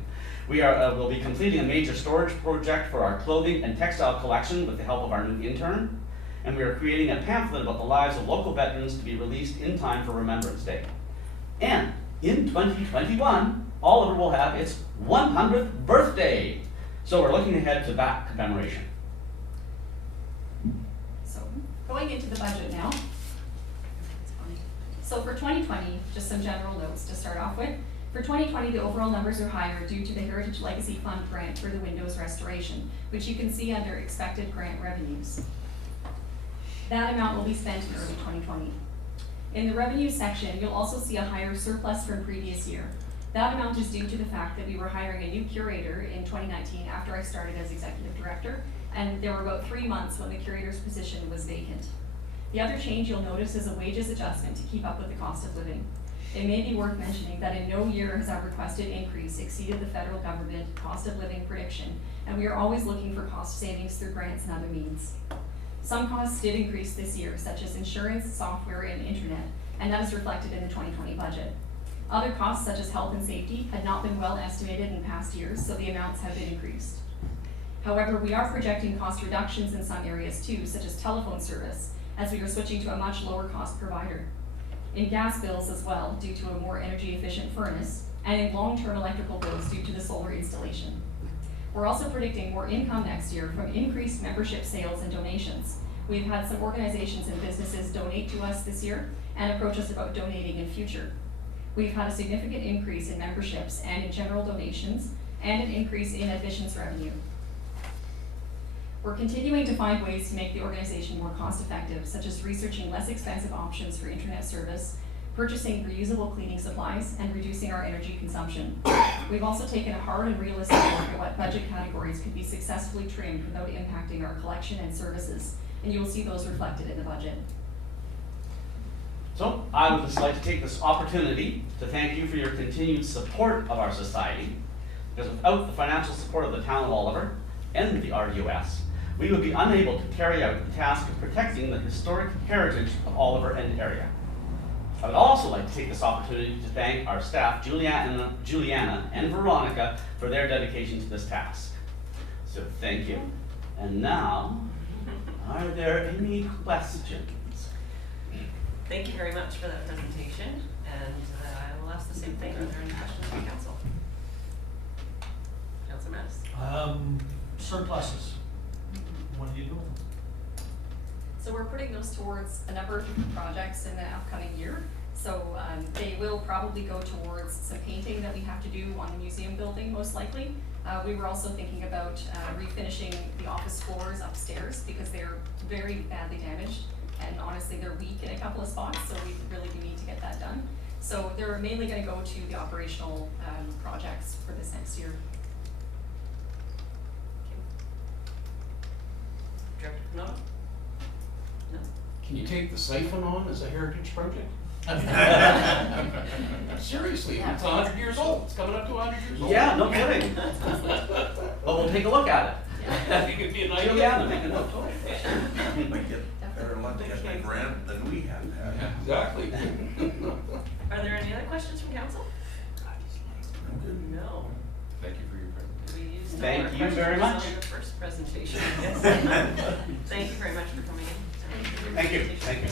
We'll be completing a major storage project for our clothing and textile collection with the help of our new intern. And we are creating a pamphlet about the lives of local veterans to be released in time for Remembrance Day. And in 2021, Oliver will have its 100th birthday. So we're looking ahead to that commemoration. So, going into the budget now. So for 2020, just some general notes to start off with. For 2020, the overall numbers are higher due to the Heritage Legacy Fund grant for the windows restoration, which you can see under expected grant revenues. That amount will be spent in early 2020. In the revenue section, you'll also see a higher surplus from previous year. That amount is due to the fact that we were hiring a new curator in 2019 after I started as executive director, and there were about 3 months when the curator's position was vacant. The other change you'll notice is a wages adjustment to keep up with the cost of living. It may be worth mentioning that in no year has our requested increase exceeded the federal government cost of living prediction, and we are always looking for cost savings through grants and other means. Some costs did increase this year, such as insurance, software, and internet, and that is reflected in the 2020 budget. Other costs, such as health and safety, had not been well estimated in past years, so the amounts have been increased. However, we are projecting cost reductions in some areas too, such as telephone service, as we are switching to a much lower cost provider. In gas bills as well, due to a more energy efficient furnace, and in long-term electrical bills due to the solar installation. We're also predicting more income next year from increased membership sales and donations. We've had some organizations and businesses donate to us this year and approach us about donating in future. We've had a significant increase in memberships and in general donations, and an increase in admissions revenue. We're continuing to find ways to make the organization more cost effective, such as researching less expensive options for internet service, purchasing reusable cleaning supplies, and reducing our energy consumption. We've also taken a hard and realistic look at what budget categories could be successfully trimmed without impacting our collection and services, and you will see those reflected in the budget. So I would just like to take this opportunity to thank you for your continued support of our society, because without the financial support of the town of Oliver and the RUS, we would be unable to carry out the task of protecting the historic heritage of Oliver and area. I would also like to take this opportunity to thank our staff, Juliana and Veronica, for their dedication to this task. So thank you. And now, are there any questions? Thank you very much for that presentation, and I will ask the same thing. Are there any questions from council? Councillor Mass? Surpluses. What are you doing? So we're putting those towards a number of different projects in the upcoming year. So they will probably go towards some painting that we have to do on the museum building, most likely. We were also thinking about refinishing the office floors upstairs because they're very badly damaged, and honestly they're weak in a couple of spots, so we really do need to get that done. So they're mainly going to go to the operational projects for this next year. Director Canova? No? Can you take the siphon on as a heritage project? Seriously, it's 100 years old. It's coming up to 100 years old. Yeah, no kidding. But we'll take a look at it. You could be an idea. Juliana, make a note. Might get better luck getting a grant than we have had. Yeah, exactly. Are there any other questions from council? No. Thank you for your presentation. We used all Thank our you questions very much. on the first presentation. Yes. Thank you very much for coming in. Thank you, thank you.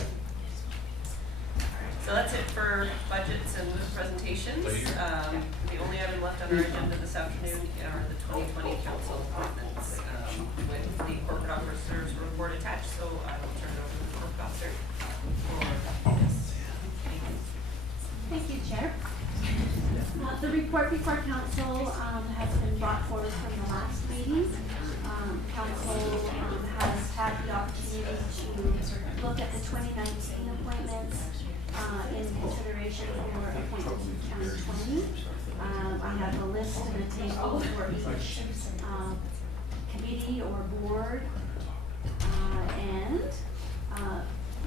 So that's it for budgets and presentations. The only item left on our agenda this afternoon are the 2020 council appointments with the corporate officers report attached. So I will turn it over to the corporate officer for this. Thank you, Chair. The report before council has been brought forward from the last meeting. Council has had the opportunity to look at the 2019 appointments in consideration for appointed in 2020. I have a list and a table for each committee or board, and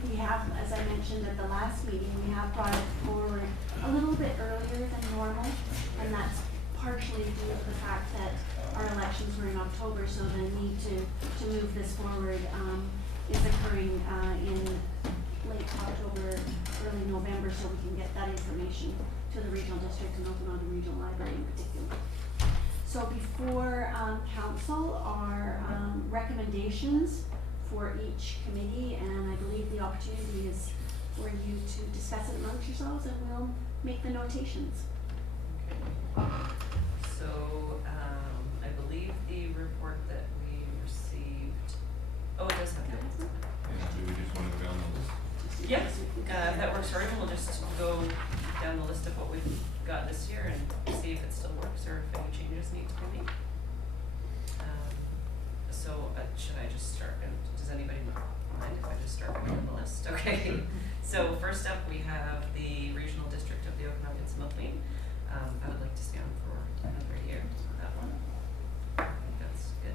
we have, as I mentioned at the last meeting, we have brought it forward a little bit earlier than normal, and that's partially due to the fact that our elections were in October, so the need to move this forward is occurring in late October, early November, so we can get that information to the regional district and open on the regional library in particular. So before council are recommendations for each committee, and I believe the opportunity is for you to discuss it amongst yourselves, and we'll make the notations. Okay. So I believe the report that we received, oh, it does have that. And do we just want to go down the list? Yes, that works for everyone. We'll just go down the list of what we've got this year and see if it still works or if any changes need to be made. So should I just start, and does anybody mind if I just start going down the list? Okay. So first up, we have the Regional District of the Okanagan-Similkameen. I would like to stay on for another year, so that one. I think that's good.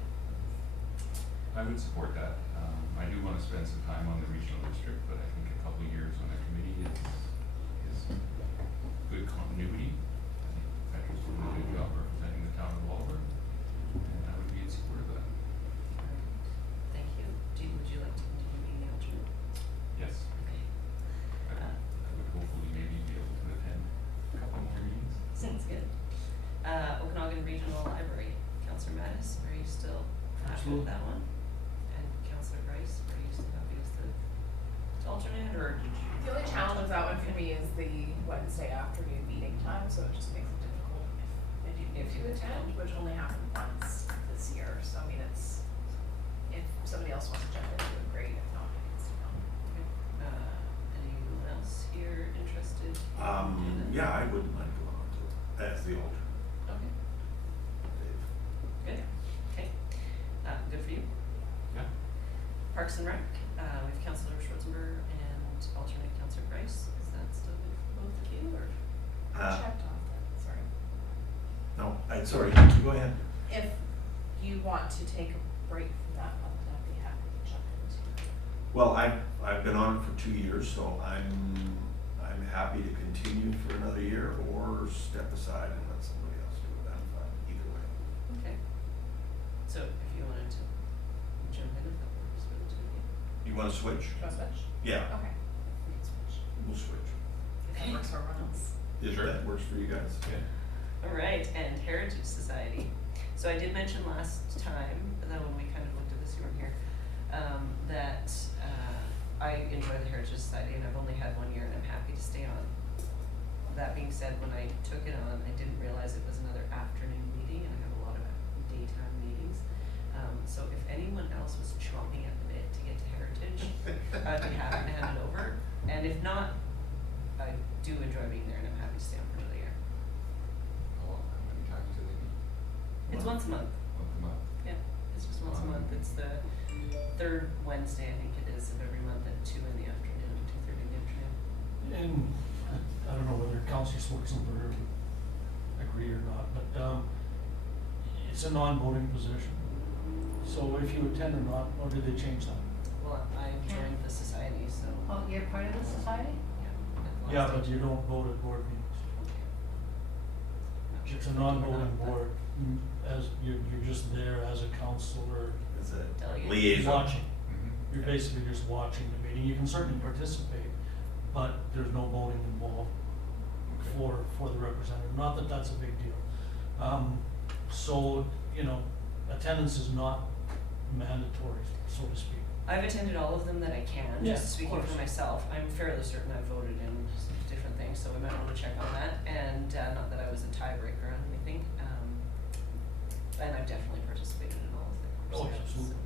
I would support that. I do want to spend some time on the regional district, but I think a couple of years on a committee is good continuity. I think Petra's doing a good job representing the town of Walworth, and I would be in support of that. Thank you. Would you like to continue being the alternate? Yes. Okay. I would hopefully maybe be able to attend a couple more meetings. Sounds good. Okanagan Regional Library, Councillor Mattis, are you still happy with that one? And Councillor Bryce, are you still happy as the alternate, or did you? The only challenge with that one for me is the Wednesday afternoon meeting time, so it just makes it difficult if I do need to attend, which only happened once this year, so I mean, it's, if somebody else wants to jump into it, great, if not, I can still come. Anyone else here interested? Yeah, I wouldn't mind going on to it as the alternate. Okay, Dave. good. Okay, good for you. Yeah. Parks and Rec, we have Councillor Schwarzenberg and alternate Councillor Bryce. Is that still good for both of you, or? Checked off that, sorry. No, sorry, go ahead. If you want to take a break from that one, then I'd be happy to jump into it. Well, I've been on it for 2 years, so I'm happy to continue for another year or step aside and let somebody else do it. I'm fine either way. Okay. So if you wanted to jump in, if that works for the two of you. You want to switch? Do you want to switch? Yeah, Okay. We can switch. we'll switch. If that works for everyone else. If Sure. that works for you guys. Yeah. All right, and Heritage Society. So I did mention last time, that when we kind of looked at this, you weren't here, that I enjoy the Heritage Society, and I've only had 1 year, and I'm happy to stay on. That being said, when I took it on, I didn't realize it was another afternoon meeting, and I have a lot of daytime meetings. So if anyone else was chomping at the bit to get to Heritage, I'd be happy to hand it over. And if not, I do enjoy being there, and I'm happy to stay on for another year. How many times do they meet? It's once a month. Once a month. Yeah, it's just once a month. It's the third Wednesday, I think it is, of every month at 2 in the afternoon, 2:30 in the afternoon. And I don't know whether Councillor Schwarzenberg would agree or not, but it's a non-voting position. So if you attend or not, or did they change that? Well, I joined the society, so. Oh, you're part of the society? Yeah, but you don't vote at board meetings. It's a non-voting board, as you're just there as a councillor, Is it Delegate. liaison? watching. Mhm. You're basically just watching the meeting. You can certainly participate, but there's no voting involved Okay. for the representative. Not that that's a big deal. So, you know, attendance is not mandatory, so to speak. I've attended all of them that I can, Yeah, just of speaking for course. myself. I'm fairly certain I've voted in different things, so we might want to check on that. And not that I was a tiebreaker on anything. And I've definitely participated in all of the Oh, conversations. absolutely.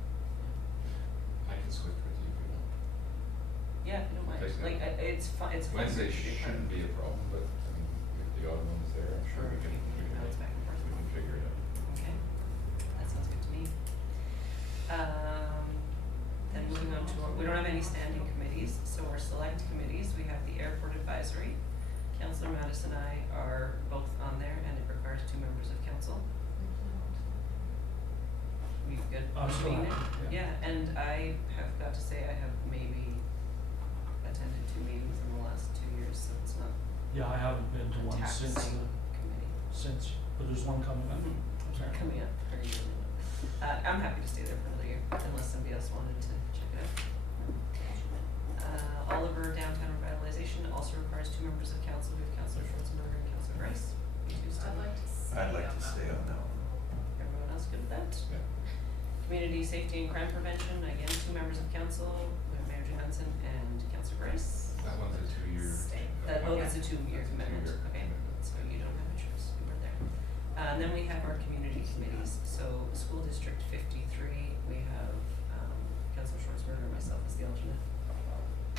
I can switch with you if you want. Yeah, if you don't mind. Take that. Like, it's fun. It's fun. Wednesday to be a part of. shouldn't be a problem, but I mean, if the odd one's there, I'm sure we can Bounce back and forth. figure it out. Okay, that sounds good to me. Then moving on to, we don't have any standing committees, so our select committees, we have the Airport Advisory. Councillor Mattis and I are both on there, and it requires 2 members of council. We good? I'm still being happy, there? Yeah, and I have got to say, I have maybe attended 2 meetings in the last 2 years, so it's not Yeah, I haven't been to a one since, taxing committee. but there's one coming up. Coming up, very good. I'm happy to stay there for another year, unless somebody else wanted to check it out. Oliver Downtown Revitalization also requires 2 members of council. We have Councillor Schwarzenberg and Councillor Bryce. You two still? I'd like to stay on that one. Everyone else good with that? Yeah. Community Safety and Crime Prevention, again, 2 members of council. We have Mayor Johansson and Councillor Bryce. That one's a 2-year. That's a 2-year commitment, Two-year okay, commitment. so you don't have a choice, you were there. And then we have our community committees, so School District 53, we have, Councillor Schwarzenberg and myself as the alternate.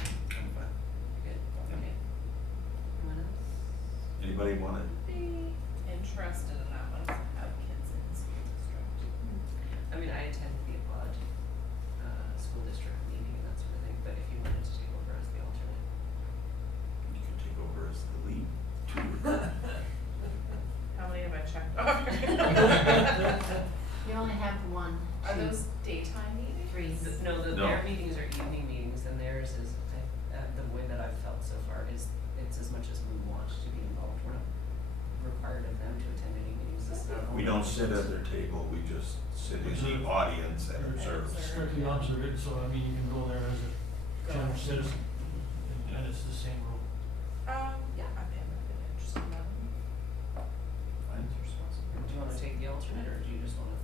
I'm fine. Good, okay. Anyone else? Anybody wanna, Be interested in that one, have kids in the school district. I mean, I attend the Applaud, school district meeting and that sort of thing, but if you wanted to take over as the alternate. you can take over as the lead. How many have I checked off? You only have one. Are those daytime meetings? Three. No, No. their meetings are evening meetings, and theirs is, the way that I've felt so far is, it's as much as we want to be involved, we're not required of them to attend any meetings, this is not. We don't sit at their table, we just sit in the audience and observe. Strictly observant, so I mean, you can go there as a general citizen, and it's the same rule. Yeah, I'd be interested in that. Fine. Do you wanna take the alternate, or do you just wanna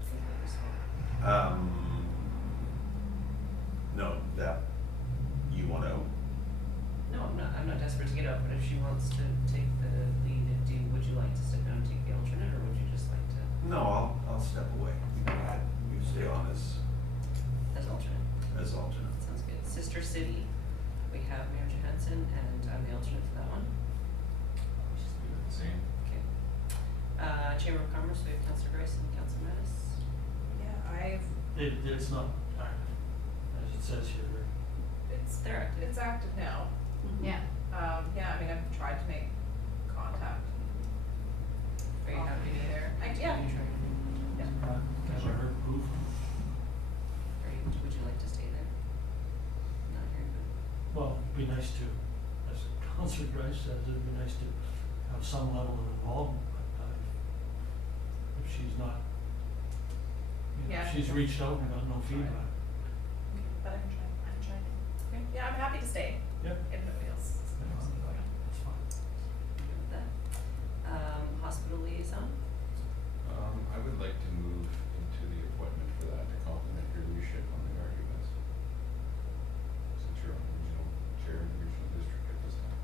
completely stay? No, that, you wanna, No, I'm not desperate to get out, but if she wants to take the lead, would you like to step down and take the alternate, or would you just like to, no, I'll step away. Go ahead. You stay on as alternate? as alternate. Sounds good. Sister City, we have Mayor Johansson, and I'm the alternate for that one. Just leave it the same. Okay. Chamber of Commerce, we have Councillor Grice and Councillor Mattis. Yeah, It's not active, as it says here. They're active. it's active now. Yeah. Yeah, I mean, I've tried to make contact. Are you happy to be there? Yeah. Never heard proof. Would you like to stay there? Not here, Well, it'd be nice to, as Councillor Grice says, it'd be nice to have some level of involvement, but if she's not, Yeah. if she's reached out and got no feedback. But I'm trying to. Okay. Yeah, I'm happy to stay. Yep. If nobody else. That's fine. good with that. Hospital liaison, I would like to move into the appointment for that to complement your leadership on the arguments. Since you're on the regional chair in the regional district at this time.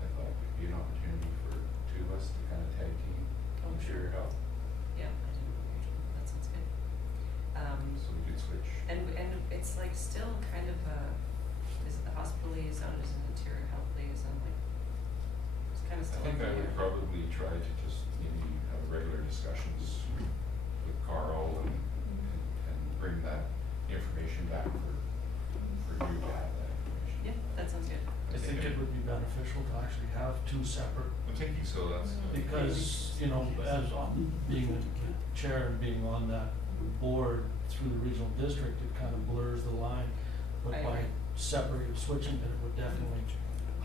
I thought it'd be an opportunity for two of us to kind of tag team, I'm sure your help, yeah, I do, that sounds good. so we could switch. And it's like still kind of, is it the hospital liaison, is it interior health liaison, like, it's kind of I still. think I up in the would air. probably try to just maybe have regular discussions with Carl and bring that information back for you to have that information. Yeah, that sounds good. I think it would be beneficial to actually have two separate, I'm thinking so, that's. because, you know, as being the chair and being on that board through the regional district, it kind of blurs the line. But I by agree. separating, switching it, would definitely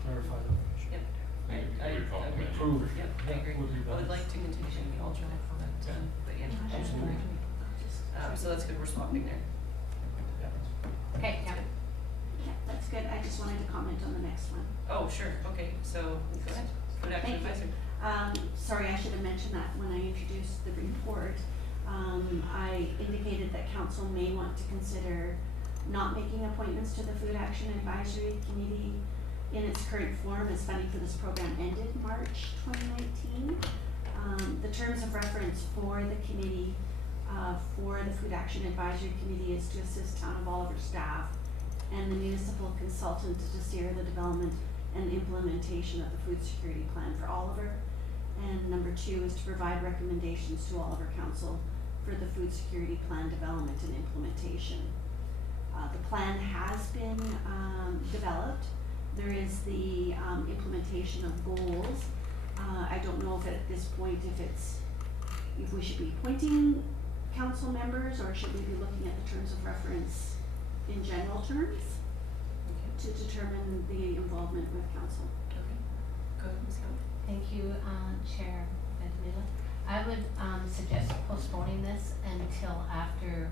clarify the. Yep. I think it would complement. Improve. Yep, I agree. Would be I would better. like to continue being the alternate, but yeah, Absolutely. so that's good, we're swapping there. Okay, yeah. Yeah, that's good. I just wanted to comment on the next one. Oh, sure, okay, so, go ahead, food action Thank you. advisor. Sorry, I should have mentioned that when I introduced the report. I indicated that council may want to consider not making appointments to the Food Action Advisory Committee in its current form, as funding for this program ended March 2019. The terms of reference for the committee, for the Food Action Advisory Committee, is to assist Town of Oliver staff and the municipal consultant to steer the development and implementation of the food security plan for Oliver. And number 2 is to provide recommendations to Oliver Council for the food security plan development and implementation. The plan has been developed. There is the implementation of goals. I don't know if at this point if we should be appointing council members, or should we be looking at the terms of reference in general terms to determine the involvement with council. Okay, go ahead, Ms. Campbell. Thank you, Chair Veintimilla. I would suggest postponing this until after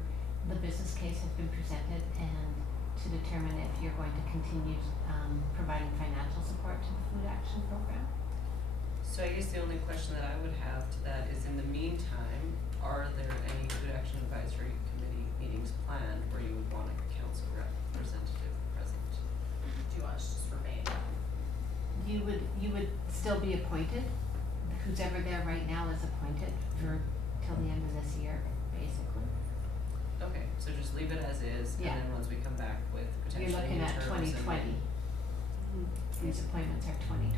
the business case has been presented and to determine if you're going to continue providing financial support to the food action program. So I guess the only question that I would have to that is, in the meantime, are there any food action advisory committee meetings planned where you would want a council representative present? Do you want us to just remain? You would still be appointed. Who's ever there right now is appointed for till the end of this year, basically. Okay, so just leave it as is, and Yeah. then once we come back with potentially You're looking new at terms and 2020. These appointments are 2020.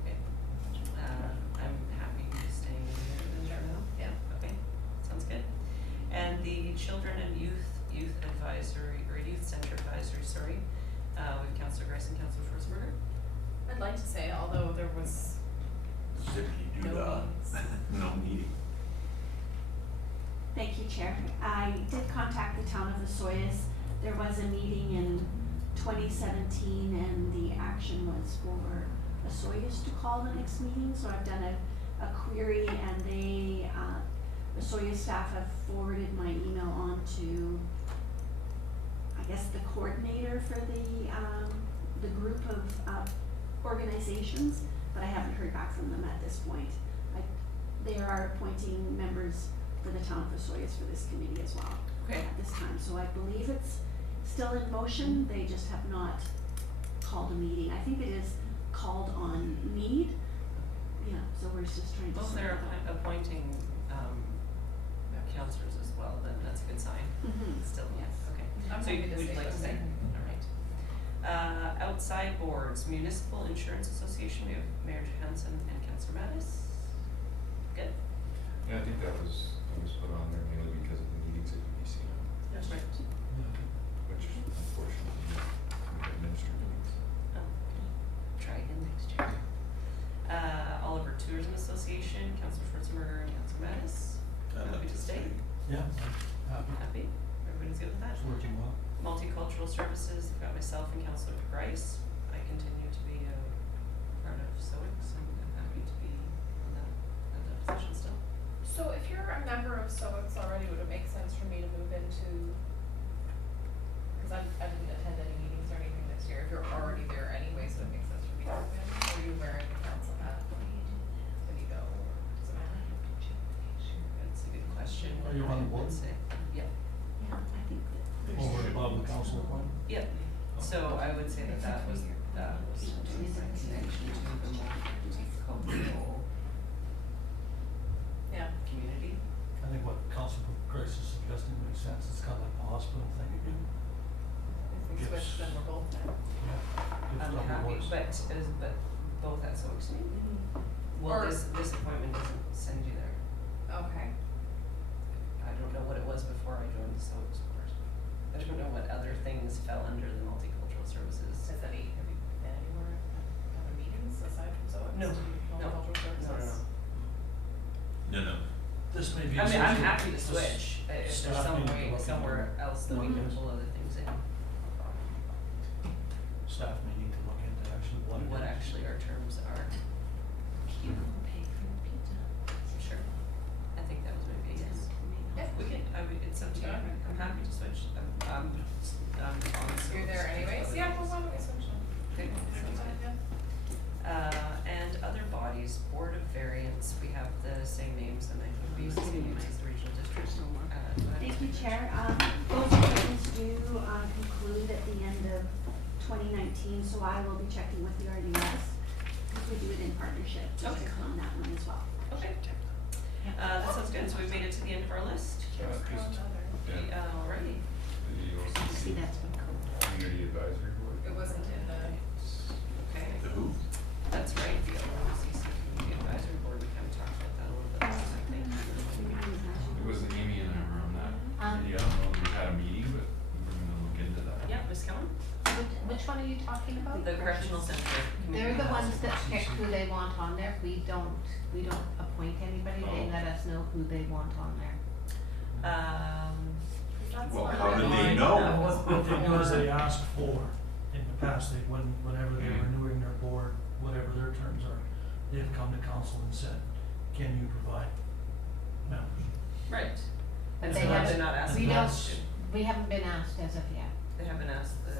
Okay, the Children and Youth Advisory, or Youth Center Advisory, sorry, with Councillor Grice and Councillor Schwarzenberger. I'd like to say, although there was Zippity doo dah. No meeting. Thank you, Chair. I did contact the town of Osoyoos. There was a meeting in 2017 and the action was for Osoyoos to call the next meeting. So I've done a query and they, Osoyoos staff have forwarded my email on to, I guess, the coordinator for the group of organizations, but I haven't heard back from them at this point. They are appointing members for the town of Osoyoos for this committee as well. Okay. At this time, so I believe it's still in motion, they just have not called a meeting. I think it is called on need, yeah, so we're just trying to Well, sort they're that out. appointing, councillors as well, then that's a good sign. Mhm. Still, yes, okay. I'm So happy to would you stay like to with say? it. All right. Outside boards, Municipal Insurance Association, we have Mayor Johansson and Councillor Mattis. Good? Yeah, I think that was put on there mainly because of the meetings at UBC, That's right. which unfortunately we administer meetings. Oh, okay. Try again next year. Oliver Tourism Association, Councillor Schwarzenberger and Councillor Mattis. Happy to stay? Yeah, happy, Happy? Everybody's good with that? it's working well. Multicultural Services, we've got myself and Councillor Grice. I continue to be a part of SOICS and I'm happy to be in that position still. So if you're a member of SOICS already, would it make sense for me to move into, because I didn't attend any meetings or anything this year, if you're already there anyway, so it makes sense for me to move in? Or are you wearing the council hat when you go, or does it matter? That's a good question. Are you on the board? I'd say. Yep, Yeah, I think that there's. Over and above the council appointment? yep. So I would say that was doing my connection to the multicultural Yeah. community. I think what Councilor Grace is suggesting makes sense, it's kind of like the hospital thing again. If we switch, then we're both there. Yeah. Gives I'm double happy, voice. but both at SOICS meeting? Well, Or- this appointment doesn't send you there. Okay. I don't know what it was before I joined the SOICS board. I don't know what other things fell under the multicultural services. Have you been anywhere at other meetings aside from SOICS? No, Multicultural services? No. This may be. I mean, I'm something- happy to this switch, if there's staff some need to way, look into somewhere else that we can numbers. pull other things in. Staff may need to look into actually what. it What is. actually our terms are. Sure. I think that was maybe a yes. Yeah. We can, it's up to you, I'm happy to switch, I'm on SOICS. You're there anyways? Yeah, well, why don't we switch then? Okay. And other bodies, Board of Variance, we have the same names and I think we use the same names as the regional districts. Go ahead. Thank you, Chair. Those appointments do conclude at the end of 2019, so I will be checking with the RUS. We do it in partnership, just Okay. on that one as well. Okay. That sounds good, so we've made it to the end of our list. Yeah. Alrighty. The OCC See, that's been cool. Community Advisory Board. It wasn't in the, Okay, The who? that's right, the OCC Community Advisory Board, we kind of talked about that a little bit last time, I think. It was Amy and I were on that. Yeah, I don't know if we had a meeting, but we're gonna look into that. Yeah, Ms. Cullen? Which one are you talking about? The Correctional Center. They're the Community ones that Advisory pick who they want on there. We don't appoint anybody. They Oh. let us know who they want on there. that's Well, one how of did the- they know? What they do is they ask for, in the past, whenever they're renewing their board, whatever their terms are, they've come to council and said, can you provide members? Right. But And they so haven't- they're not asked we us don't- to. We haven't been asked as of yet. They haven't asked the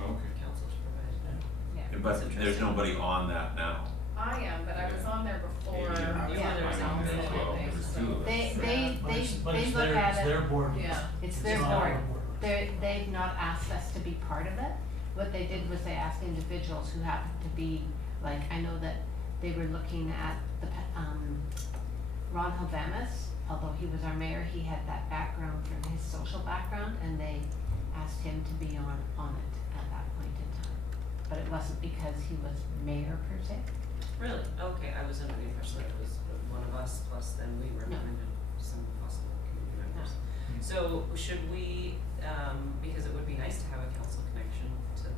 Oh, okay. council to provide. Yeah. But there's interesting. nobody on that now. I am, but I was on there before. Yeah. You Yeah. were there I as know, well. as well, there was two of us. But it's They look it's at their it. board. Yeah. It's their not our board. board. They've not asked us to be part of it. What they did was they asked individuals who happened to be, like, I know that they were looking at the, Ron Hobamus, although he was our mayor, he had that background from his social background, and they asked him to be on it at that point in time. But it wasn't because he was mayor per se. Really? Okay, I was under the impression that it was one of us, plus then we recommended some possible community members. So should we, because it would be nice to have a council connection to,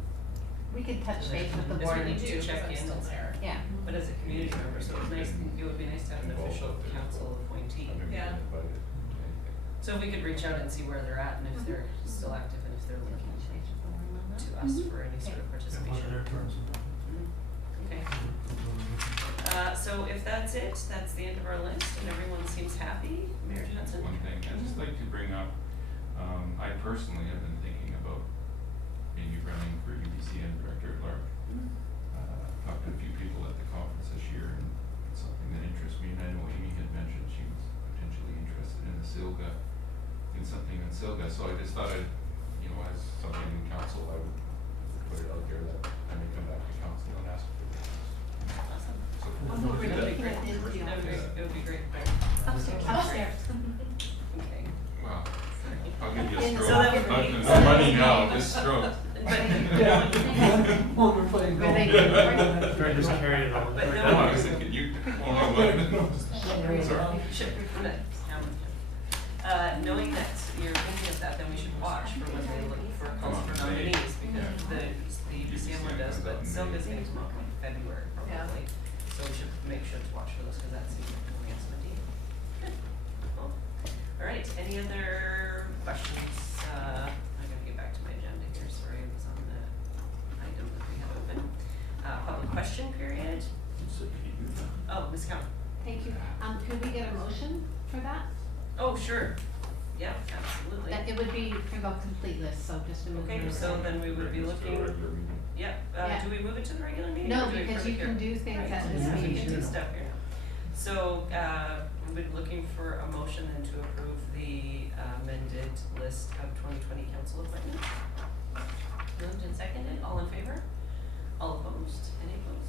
We could touch base with the Yes, board. we need to check in. Still there. Yeah. but as a community member, so it's nice, it would be nice to have an official council appointee. Yeah. So if we could reach out and see where they're at and if they're still active and if they're looking to us for any sort of What are participation. their terms of that? Okay, so if that's it, that's the end of our list and everyone seems happy, Mayor Johnson? One thing, I'd just like to bring up, I personally have been thinking about maybe running for UBCN Director at Large. Talked to a few people at the conference this year, and it's something that interests me, and I know Amy had mentioned she was potentially interested in something in Silga, so I just thought I'd, as something in council, I would put it out there that I may come back to council and ask for this. Awesome. So, Oh, we're That'd be looking great. at this, you know. It would be great. Upstairs. Upstairs. Okay. well, I'll give you a In the stroke. So that I'm would be- no money now, just stroke. But, When we're playing Were they golf. good? Or just carry it over. But no, No, I was thinking you, only one. Sorry. should, knowing that you're thinking of that, then we should watch for when they look for calls for nominees, because the UBCM one does, but Silva's gonna come out in February probably. So we should make sure to watch for those, cause that's the handsome indeed. Good, cool. Alright, any other questions? I gotta get back to my agenda here, sorry, I was on the item that we have open. Public question period. Oh, Ms. Cowan. Thank you. Could we get a motion for that? Oh, sure. Yeah, absolutely. That it would be kind of a complete list, so just to move. Okay, it so around. then we would be looking, yep, Yeah. do we move it to the regular meeting? No, or do we because put it you can here? do things Right, at so this we can meeting. do stuff here now. So, we'd be looking for a motion then to approve the amended list of 2020 council appointments. Moved and seconded, all in favor? All opposed? Any opposed?